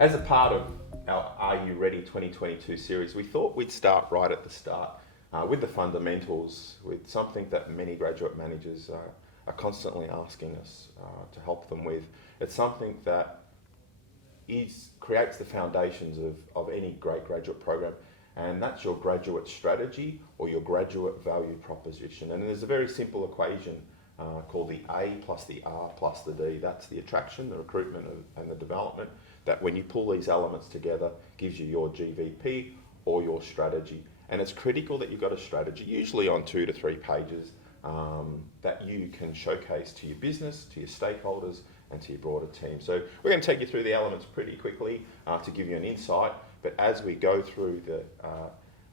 As a part of our Are You Ready 2022 series, we thought we'd start right at the start with the fundamentals, with something that many graduate managers are constantly asking us to help them with. It's something that creates the foundations of any great graduate program, and that's your graduate strategy or your graduate value proposition. And there's a very simple equation called the A plus the R plus the D. That's the attraction, the recruitment, and the development. That when you pull these elements together, gives you your GVP or your strategy. And it's critical that you've got a strategy, usually on 2 to 3 pages, that you can showcase to your business, to your stakeholders, and to your broader team. So we're going to take you through the elements pretty quickly to give you an insight. But as we go through the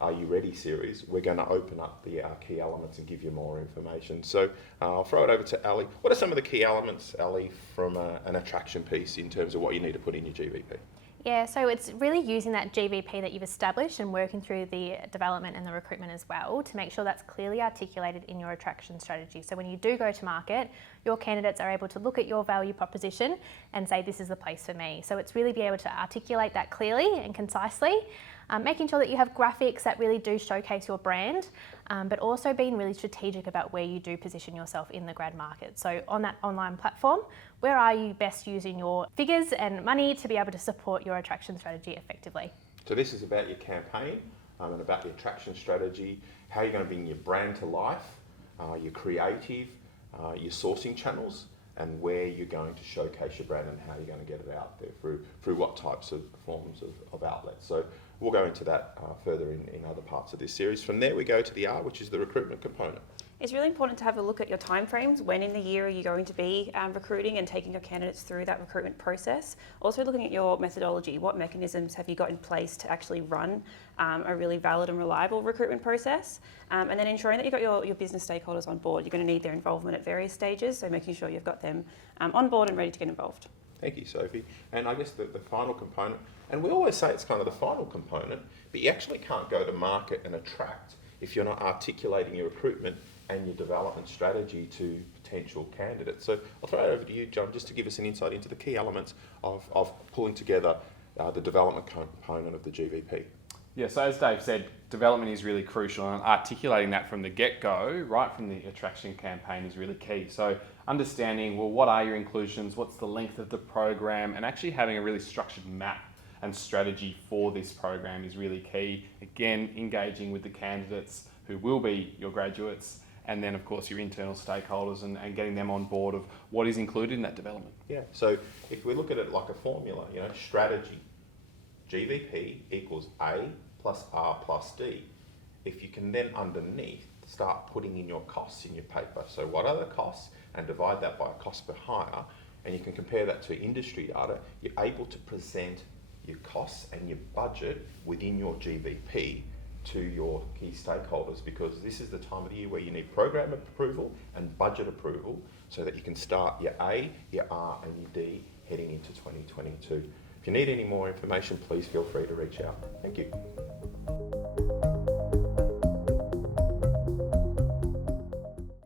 Are You Ready series, we're going to open up the key elements and give you more information. So I'll throw it over to Ali. What are some of the key elements, Ali, from an attraction piece in terms of what you need to put in your GVP? Yeah, so it's really using that GVP that you've established and working through the development and the recruitment as well to make sure that's clearly articulated in your attraction strategy. So when you do go to market, your candidates are able to look at your value proposition and say, this is the place for me. So it's really be able to articulate that clearly and concisely, making sure that you have graphics that really do showcase your brand, but also being really strategic about where you do position yourself in the grad market. So on that online platform, where are you best using your figures and money to be able to support your attraction strategy effectively? So this is about your campaign and about the attraction strategy, how you're going to bring your brand to life, your creative, your sourcing channels, and where you're going to showcase your brand and how you're going to get it out there through what types of forms of outlets. So we'll go into that further in other parts of this series. From there we go to the R, which is the recruitment component. It's really important to have a look at your timeframes. When in the year are you going to be recruiting and taking your candidates through that recruitment process? Also looking at your methodology. What mechanisms have you got in place to actually run a really valid and reliable recruitment process? And then ensuring that you've got your business stakeholders on board. You're going to need their involvement at various stages, so making sure you've got them on board and ready to get involved. Thank you, Sophie. And I guess the final component, and we always say it's kind of the final component, but you actually can't go to market and attract if you're not articulating your recruitment and your development strategy to potential candidates. So I'll throw it over to you, John, just to give us an insight into the key elements of pulling together the development component of the GVP. Yeah, so as Dave said, development is really crucial, and articulating that from the get-go, right from the attraction campaign, is really key. So understanding, well, what are your inclusions, what's the length of the program, and actually having a really structured map and strategy for this program is really key. Again, engaging with the candidates who will be your graduates, and then of course your internal stakeholders and getting them on board of what is included in that development. Yeah, so if we look at it like a formula, strategy, GVP equals A plus R plus D. If you can then underneath start putting in your costs in your paper. So what are the costs? And divide that by a cost per hire, and you can compare that to industry data, you're able to present your costs and your budget within your GVP to your key stakeholders, because this is the time of the year where you need program approval and budget approval so that you can start your A, your R and your D heading into 2022. If you need any more information, please feel free to reach out. Thank you.